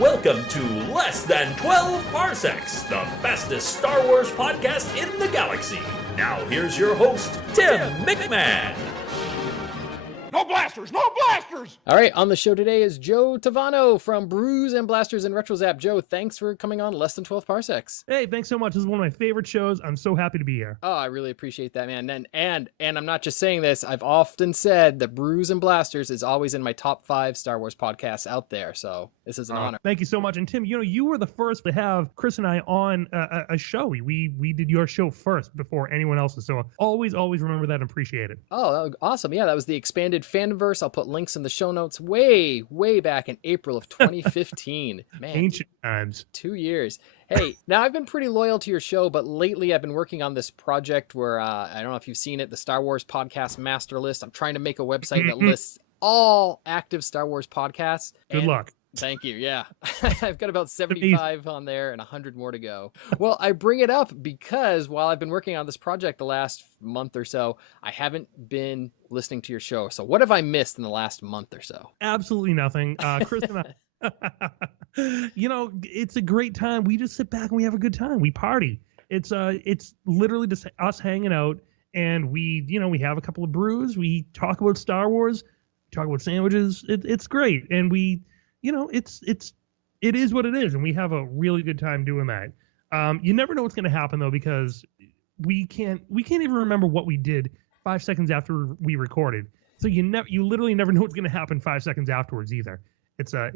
Welcome to Less Than 12 Parsecs, the fastest Star Wars podcast in the galaxy. Now here's your host, Tim McMahon. No blasters! No blasters! All right, on the show today is Joe Tavano from Brews and Blasters and RetroZAP. Joe, thanks for coming on Less Than 12 Parsecs. Hey, thanks so much. This is one of my favorite shows. I'm so happy to be here. Oh, I really appreciate that, man. And I'm not just saying this. I've often said that Brews and Blasters is always in my top 5 Star Wars podcasts out there, so this is an honor. Thank you so much. And Tim, you were the first to have Chris and I on a show. We did your show first before anyone else's, so always remember that and appreciate it. Oh, awesome. Yeah, that was the expanded Fanverse. I'll put links in the show notes way back in April of 2015. Man, ancient times. 2 years. Hey, now I've been pretty loyal to your show, but lately I've been working on this project where, I don't know if you've seen it, the Star Wars Podcast Master List. I'm trying to make a website that lists all active Star Wars podcasts. Good luck. Thank you. Yeah. I've got about 75 on there and 100 more to go. Well, I bring it up because while I've been working on this project the last month or so, I haven't been listening to your show. So what have I missed in the last month or so? Absolutely nothing. Chris and I, it's a great time. We just sit back and we have a good time. We party. It's literally just us hanging out, and we have a couple of brews. We talk about Star Wars, talk about sandwiches. It's great. And it is what it is, and we have a really good time doing that. You never know what's going to happen though, because we can't even remember what we did 5 seconds after we recorded. So you literally never know what's going to happen 5 seconds afterwards either. It's a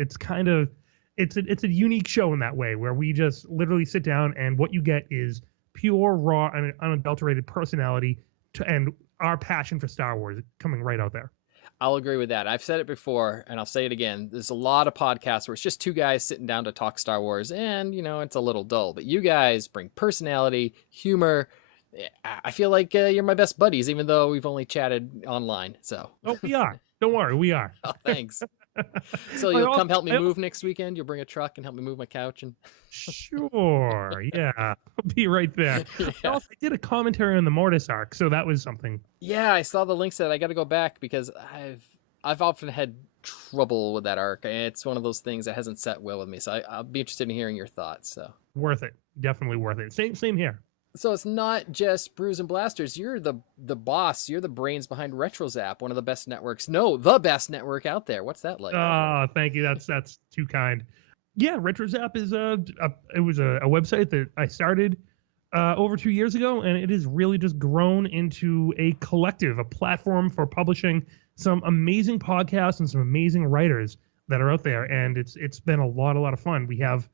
unique show in that way, where we just literally sit down, and what you get is pure, raw, and unadulterated personality and our passion for Star Wars coming right out there. I'll agree with that. I've said it before, and I'll say it again. There's a lot of podcasts where it's just two guys sitting down to talk Star Wars, and, it's a little dull. But you guys bring personality, humor. I feel like you're my best buddies, even though we've only chatted online. So. Oh, we are. Don't worry, we are. Oh, thanks. So you'll come help me move next weekend? You'll bring a truck and help me move my couch? Sure, yeah. I'll be right there. Yeah. I did a commentary on the Mortis arc, so that was something. Yeah, I saw the links that I got to go back because I've often had trouble with that arc. It's one of those things that hasn't set well with me, so I'll be interested in hearing your thoughts. So worth it. Definitely worth it. Same here. So it's not just Brews and Blasters. You're the boss. You're the brains behind RetroZAP, one of the best networks. No, the best network out there. What's that like? Oh, thank you. That's too kind. Yeah, RetroZAP is a website that I started over 2 years ago, and it has really just grown into a collective, a platform for publishing some amazing podcasts and some amazing writers that are out there. And it's been a lot of fun. We have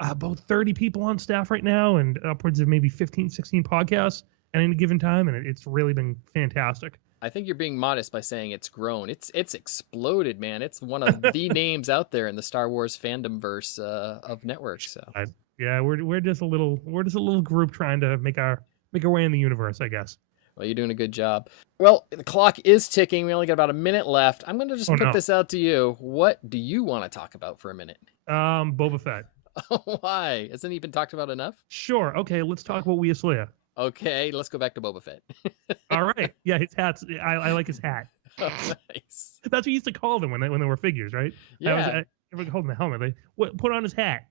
about 30 people on staff right now, and upwards of maybe 15, 16 podcasts at any given time, and it's really been fantastic. I think you're being modest by saying it's grown. It's exploded, man. It's one of the names out there in the Star Wars fandom verse of networks. So yeah, we're just a little group trying to make our way in the universe, I guess. Well, you're doing a good job. Well, the clock is ticking. We only got about a minute left. I'm going to just put this out to you. What do you want to talk about for a minute? Boba Fett. Why? Hasn't he been talked about enough? Sure. Okay, let's talk about Weas Leia. Okay, let's go back to Boba Fett. All right. Yeah, his hat's. I like his hat. Oh, nice. That's what you used to call them when they were figures, right? Yeah. I never called him a helmet. They put on his hat,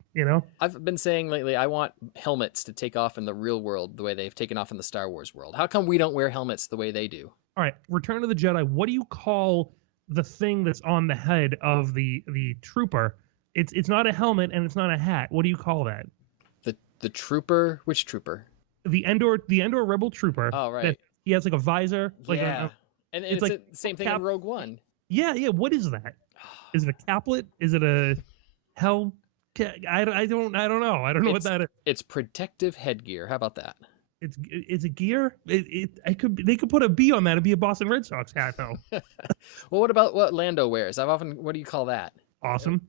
I've been saying lately, I want helmets to take off in the real world the way they've taken off in the Star Wars world. How come we don't wear helmets the way they do? All right, Return of the Jedi. What do you call the thing that's on the head of the trooper? It's not a helmet and it's not a hat. What do you call that? The trooper? Which trooper? The Endor Rebel trooper. Oh, right. He has like a visor. Yeah. And it's like the same thing in Rogue One. Yeah. What is that? Is it a caplet? Is it a hell? I don't know. I don't know what that is. It's protective headgear. How about that? It's a gear. They could put a B on that. It'd be a Boston Red Sox hat though. Well, what about what Lando wears? What do you call that? Awesome.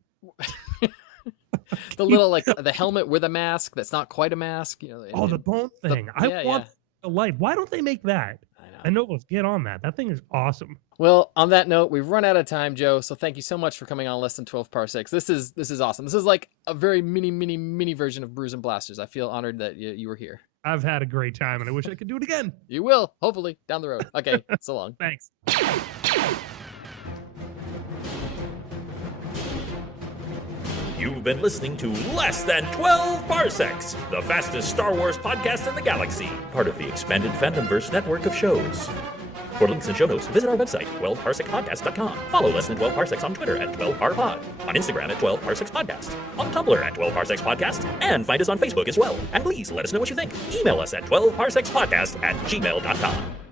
The little the helmet with a mask that's not quite a mask. The bone thing. I want the light. Why don't they make that? I know. Let's get on that. That thing is awesome. Well, on that note, we've run out of time, Joe. So thank you so much for coming on Less Than 12 Parsecs. This is awesome. This is like a very mini version of Brews and Blasters. I feel honored that you were here. I've had a great time, and I wish I could do it again. You will, hopefully, down the road. Okay, so long. Thanks. You've been listening to Less Than 12 Parsecs, the fastest Star Wars podcast in the galaxy, part of the expanded Fandomverse network of shows. For links and show notes, visit our website, 12parsecsPodcast.com. Follow Less Than 12 Parsecs on Twitter at 12parpod, on Instagram at 12parsecsPodcast, on Tumblr at 12parsecsPodcast, and find us on Facebook as well. And please let us know what you think. Email us at 12parsecsPodcast@gmail.com.